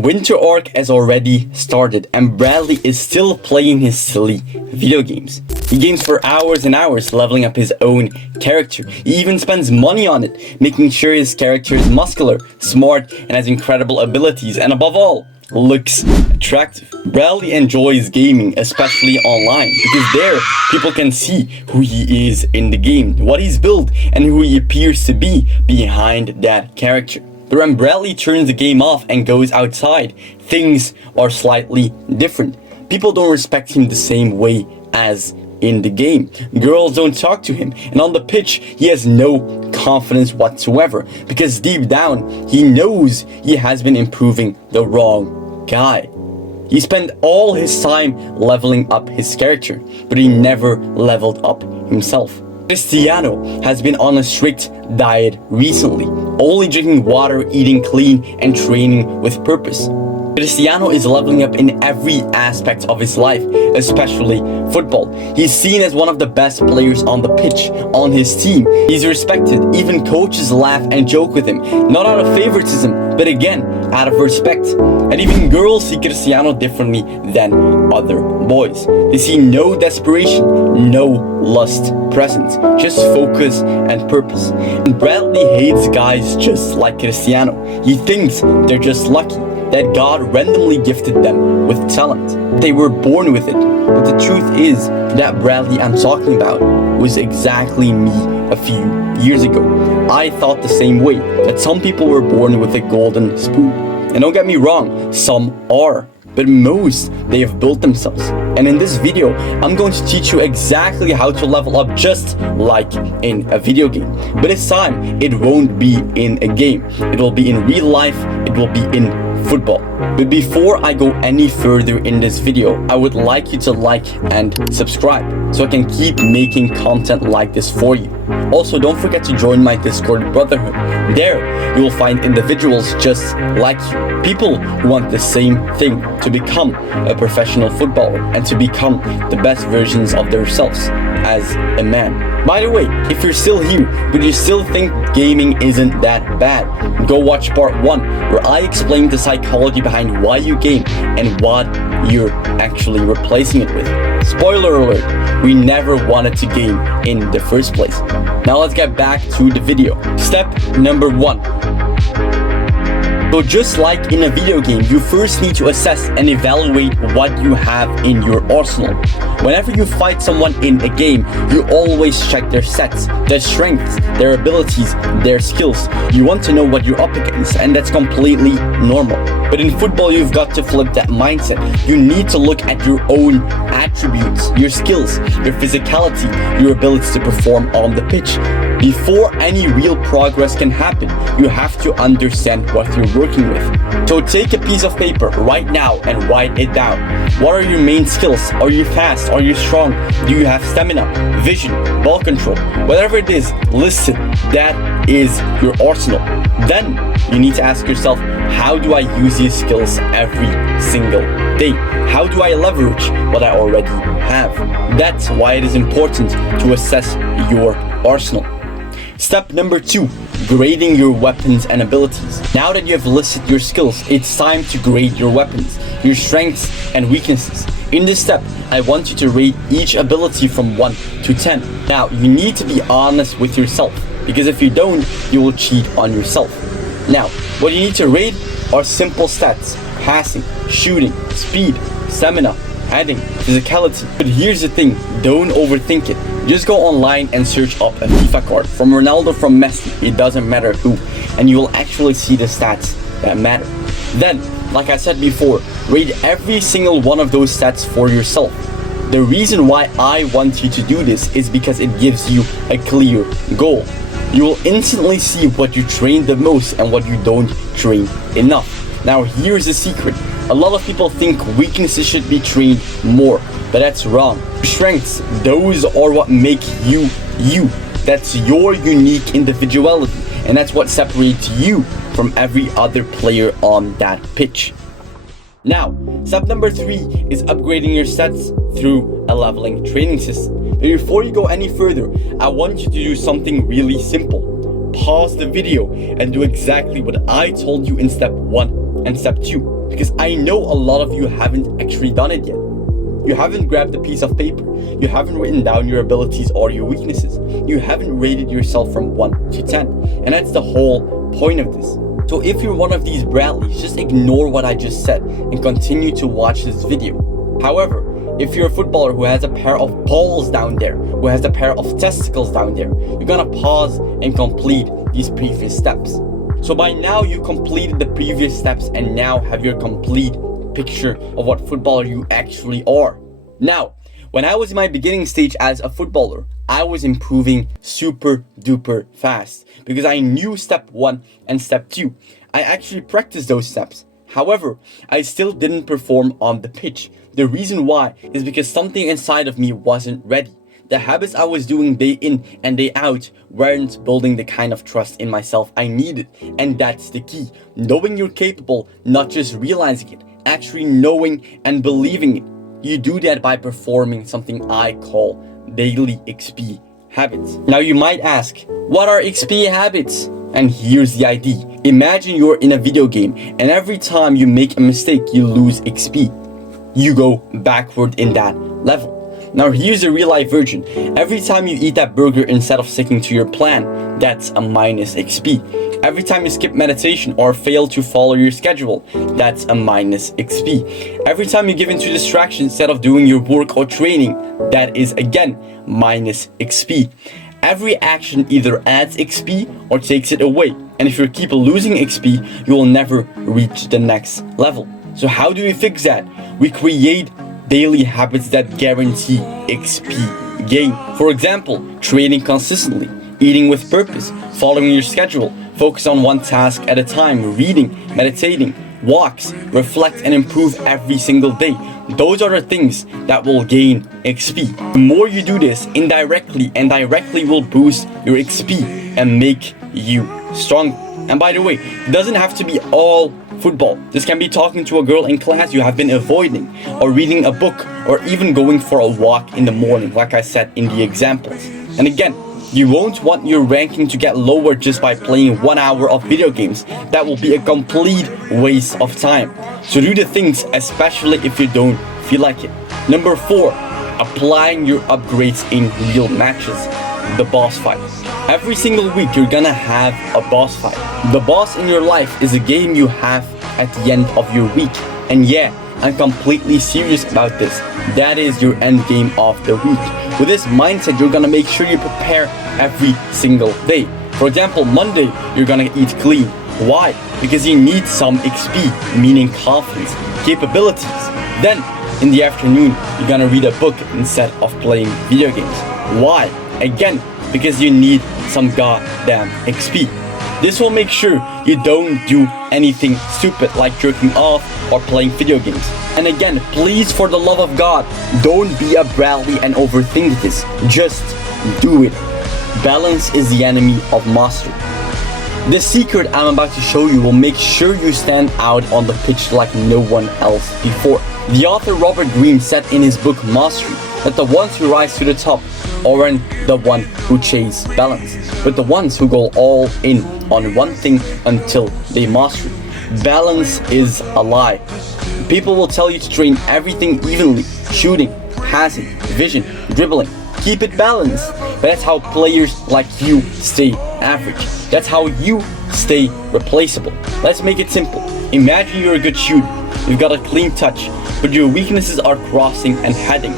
Winter arc has already started and Bradley is still playing his silly video games. He games for hours and hours, leveling up his own character. He even spends money on it, making sure his character is muscular, smart, and has incredible abilities, and above all, looks attractive. Bradley enjoys gaming, especially online, because there people can see who he is in the game, what he's built, and who he appears to be behind that character. But when Bradley turns the game off and goes outside, things are slightly different. People don't respect him the same way as in the game. Girls don't talk to him, and on the pitch he has no confidence whatsoever, because deep down he knows he has been improving the wrong guy. He spent all his time leveling up his character, but he never leveled up himself. Cristiano has been on a strict diet recently, only drinking water, eating clean, and training with purpose. Cristiano is leveling up in every aspect of his life, especially football. He's seen as one of the best players on the pitch, on his team. He's respected, even coaches laugh and joke with him, not out of favoritism, but again, out of respect. And even girls see Cristiano differently than other boys. They see no desperation, no lust present, just focus and purpose. And Bradley hates guys just like Cristiano. He thinks they're just lucky, that God randomly gifted them with talent. They were born with it. But the truth is that Bradley I'm talking about was exactly me a few years ago. I thought the same way, that some people were born with a golden spoon. And don't get me wrong, some are, but most they have built themselves. And in this video, I'm going to teach you exactly how to level up just like in a video game. But this time, it won't be in a game. It will be in real life, it will be in football. But before I go any further in this video, I would like you to like and subscribe so I can keep making content like this for you. Also, don't forget to join my Discord brotherhood. There, you will find individuals just like you, people who want the same thing, to become a professional footballer and to become the best versions of themselves as a man. By the way, if you're still here, but you still think gaming isn't that bad, go watch part 1, where I explain the psychology behind why you game and what you're actually replacing it with. Spoiler alert, we never wanted to game in the first place. Now let's get back to the video. Step number 1. So just like in a video game, you first need to assess and evaluate what you have in your arsenal. Whenever you fight someone in a game, you always check their stats, their strengths, their abilities, their skills. You want to know what you're up against, and that's completely normal. But in football, you've got to flip that mindset. You need to look at your own attributes, your skills, your physicality, your ability to perform on the pitch. Before any real progress can happen, you have to understand what you're working with. So take a piece of paper right now and write it down. What are your main skills? Are you fast? Are you strong? Do you have stamina, vision, ball control? Whatever it is, listen, that is your arsenal. Then you need to ask yourself, how do I use these skills every single day? How do I leverage what I already have? That's why it is important to assess your arsenal. Step number 2, grading your weapons and abilities. Now that you have listed your skills, it's time to grade your weapons, your strengths and weaknesses. In this step, I want you to rate each ability from 1 to 10. Now, you need to be honest with yourself, because if you don't, you will cheat on yourself. Now, what you need to rate are simple stats: passing, shooting, speed, stamina, heading, physicality. But here's the thing, don't overthink it. Just go online and search up a FIFA card, from Ronaldo, from Messi, it doesn't matter who, and you will actually see the stats that matter. Then, like I said before, rate every single one of those stats for yourself. The reason why I want you to do this is because it gives you a clear goal. You will instantly see what you train the most and what you don't train enough. Now here's the secret. A lot of people think weaknesses should be trained more, but that's wrong. Strengths, those are what make you, you. That's your unique individuality, and that's what separates you from every other player on that pitch. Now, step number 3 is upgrading your stats through a leveling training system. But before you go any further, I want you to do something really simple. Pause the video and do exactly what I told you in step 1 and step 2. because I know a lot of you haven't actually done it yet. You haven't grabbed a piece of paper. You haven't written down your abilities or your weaknesses. You haven't rated yourself from 1 to 10. And that's the whole point of this. So if you're one of these Bradleys, just ignore what I just said and continue to watch this video. However, if you're a footballer who has a pair of balls down there, who has a pair of testicles down there, you're gonna pause and complete these previous steps. So by now you completed the previous steps and now have your complete picture of what footballer you actually are. Now, when I was in my beginning stage as a footballer, I was improving super duper fast because I knew step 1 and step 2. I actually practiced those steps. However, I still didn't perform on the pitch. The reason why is because something inside of me wasn't ready. The habits I was doing day in and day out weren't building the kind of trust in myself I needed. And that's the key. Knowing you're capable, not just realizing it, actually knowing and believing it. You do that by performing something I call daily XP habits. Now you might ask, what are XP habits? And here's the idea. Imagine you're in a video game and every time you make a mistake, you lose XP. You go backward in that level. Now here's a real life version. Every time you eat that burger instead of sticking to your plan, that's a minus XP. Every time you skip meditation or fail to follow your schedule, that's a minus XP. Every time you give into distraction instead of doing your work or training, that is again minus XP. Every action either adds XP or takes it away. And if you keep losing XP, you will never reach the next level. So how do we fix that? We create daily habits that guarantee XP gain. For example, training consistently, eating with purpose, following your schedule, focus on one task at a time, reading, meditating, walks, reflect and improve every single day. Those are the things that will gain XP. The more you do this indirectly and directly will boost your XP and make you strong. And by the way, it doesn't have to be all football. This can be talking to a girl in class you have been avoiding, or reading a book, or even going for a walk in the morning, like I said in the examples. And again, you won't want your ranking to get lower just by playing 1 hour of video games. That will be a complete waste of time. So do the things, especially if you don't feel like it. Number 4, applying your upgrades in real matches. The boss fight. Every single week you're gonna have a boss fight. The boss in your life is a game you have at the end of your week. And yeah, I'm completely serious about this. That is your end game of the week. With this mindset, you're gonna make sure you prepare every single day. For example, Monday, you're gonna eat clean. Why? Because you need some XP, meaning confidence, capabilities. Then, in the afternoon, you're gonna read a book instead of playing video games. Why? Again, because you need some goddamn XP. This will make sure you don't do anything stupid like jerking off or playing video games. And again, please, for the love of God, don't be a Bradley and overthink this. Just do it. Balance is the enemy of mastery. The secret I'm about to show you will make sure you stand out on the pitch like no one else before. The author Robert Greene said in his book Mastery that the ones who rise to the top aren't the one who chase balance, but the ones who go all in on one thing until they master it. Balance is a lie. People will tell you to train everything evenly, shooting, passing, vision, dribbling. Keep it balanced. But that's how players like you stay average. That's how you stay replaceable. Let's make it simple. Imagine you're a good shooter. You've got a clean touch, but your weaknesses are crossing and heading.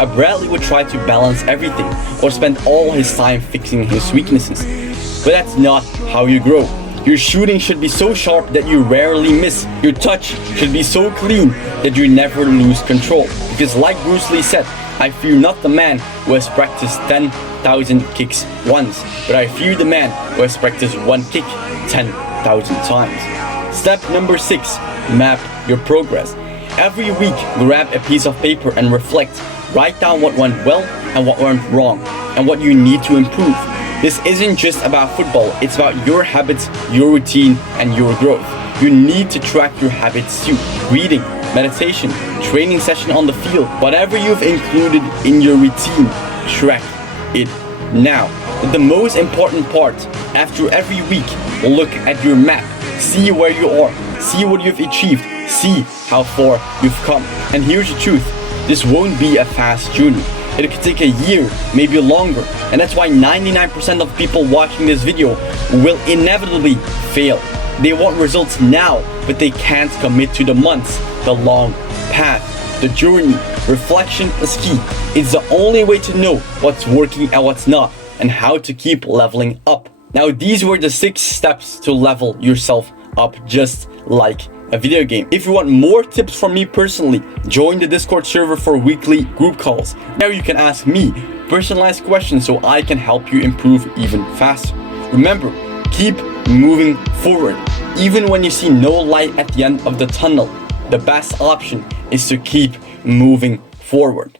A Bradley would try to balance everything or spend all his time fixing his weaknesses. But that's not how you grow. Your shooting should be so sharp that you rarely miss. Your touch should be so clean that you never lose control. Because like Bruce Lee said, I fear not the man who has practiced 10,000 kicks once, but I fear the man who has practiced one kick 10,000 times. Step number 6, map your progress. Every week, grab a piece of paper and reflect. Write down what went well and what went wrong, and what you need to improve. This isn't just about football, it's about your habits, your routine, and your growth. You need to track your habits too. Reading, meditation, training session on the field, whatever you've included in your routine, track it now. But the most important part, after every week, look at your map, see where you are, see what you've achieved, See how far you've come. And here's the truth. This won't be a fast journey. It could take a year, maybe longer. And that's why 99% of people watching this video will inevitably fail. They want results now, but they can't commit to the months, the long path, the journey. Reflection is key. It's the only way to know what's working and what's not, and how to keep leveling up. Now, these were the 6 steps to level yourself up, just like a video game. If you want more tips from me personally, join the Discord server for weekly group calls. There you can ask me personalized questions so I can help you improve even faster. Remember, keep moving forward. Even when you see no light at the end of the tunnel, the best option is to keep moving forward.